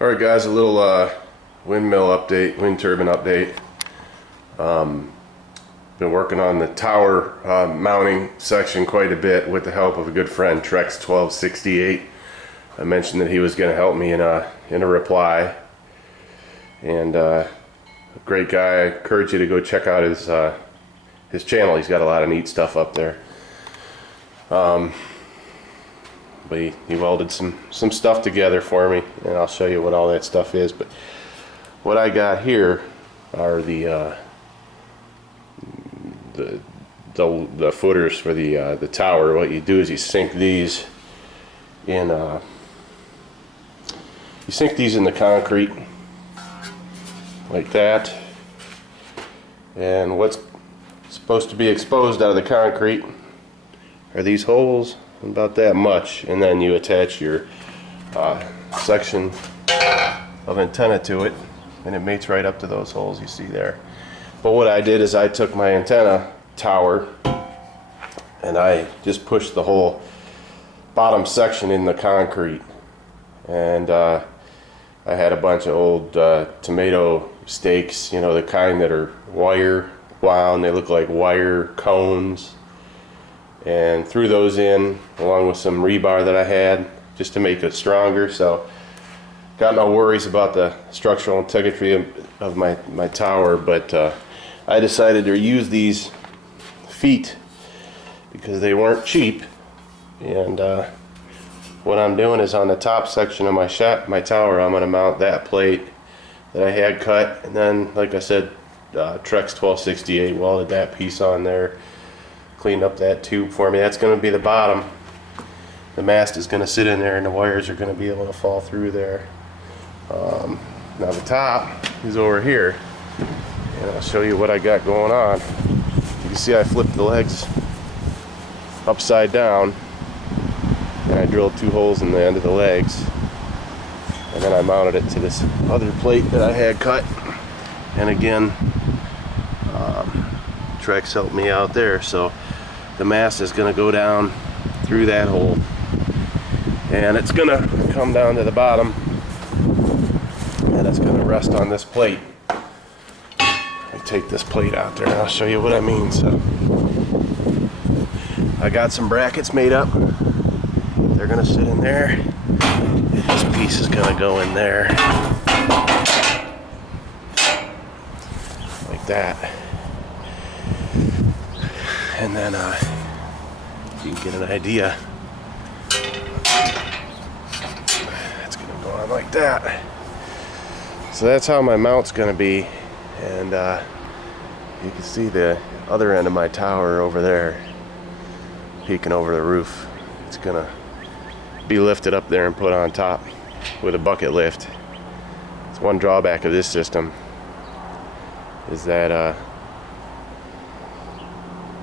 Alright guys, a little windmill update, wind turbine update. Been working on the tower mounting section quite a bit with the help of a good friend, Trex 1268. I mentioned that he was going to help me in a reply. And great guy. I encourage you to go check out his channel. He's got a lot of neat stuff up there. But he welded some stuff together for me, and I'll show you what all that stuff is. But what I got here are the footers for the tower. What you do is you sink these in the concrete like that, and what's supposed to be exposed out of the concrete are these holes, about that much, and then you attach your section of antenna to it, and it mates right up to those holes you see there. But what I did is I took my antenna tower and I just pushed the whole bottom section in the concrete, and I had a bunch of old tomato stakes, you know, the kind that are wire wound. They look like wire cones, and threw those in along with some rebar that I had just to make it stronger. So got no worries about the structural integrity of my tower, but I decided to use these feet because they weren't cheap. And what I'm doing is on the top section of my tower, I'm going to mount that plate that I had cut, and then, like I said, Trex 1268 welded that piece on there, cleaned up that tube for me. That's going to be the bottom. The mast is going to sit in there, and the wires are going to be able to fall through there. Now the top is over here, and I'll show you what I got going on. You can see I flipped the legs upside down, and I drilled 2 holes in the end of the legs, and then I mounted it to this other plate that I had cut. And again, Trex helped me out there, so the mast is going to go down through that hole, and it's going to come down to the bottom, and it's going to rest on this plate. Let me take this plate out there and I'll show you what I mean. So I got some brackets made up. They're going to sit in there, and this piece is going to go in there like that. And then you can get an idea. It's going to go on like that. So that's how my mount's going to be. And you can see the other end of my tower over there, peeking over the roof. It's going to be lifted up there and put on top with a bucket lift. It's one drawback of this system, is that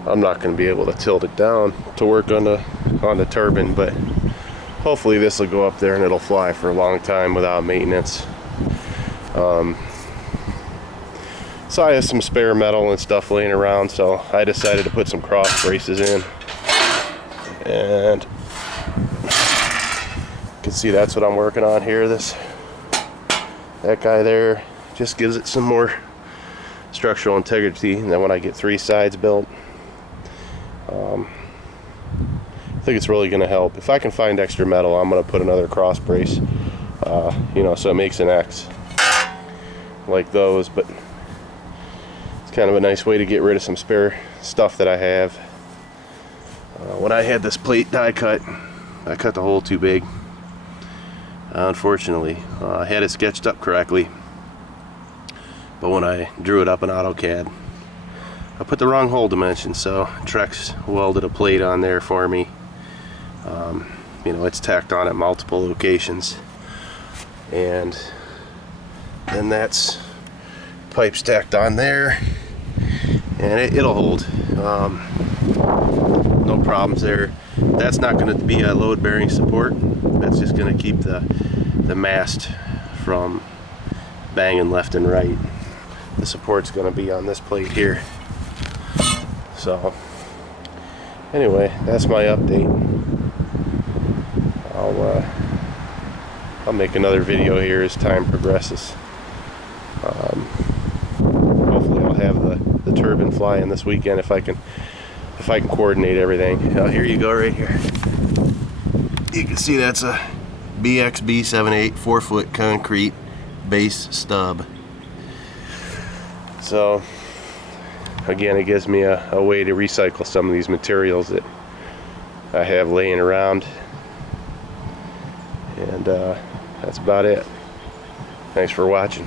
I'm not going to be able to tilt it down to work on the turbine, but hopefully this will go up there and it'll fly for a long time without maintenance. So I have some spare metal and stuff laying around, so I decided to put some cross braces in, and you can see that's what I'm working on here. That guy there just gives it some more structural integrity, and then when I get 3 sides built, I think it's really going to help. If I can find extra metal, I'm going to put another cross brace, you know, so it makes an X like those. But it's kind of a nice way to get rid of some spare stuff that I have. When I had this plate die cut, I cut the hole too big. Unfortunately, I had it sketched up correctly, but when I drew it up in AutoCAD, I put the wrong hole dimension, so Trex welded a plate on there for me. You know, it's tacked on at multiple locations, and then that's pipe stacked on there, and it'll hold. No problems there. That's not going to be a load-bearing support. That's just going to keep the mast from banging left and right. The support's going to be on this plate here. So anyway, that's my update. I'll I'll make another video here as time progresses. Hopefully I'll have the turbine flying this weekend if I can coordinate everything. Oh, here you go right here. You can see that's a BXB78 4-foot concrete base stub. So again, it gives me a way to recycle some of these materials that I have laying around. And that's about it. Thanks for watching.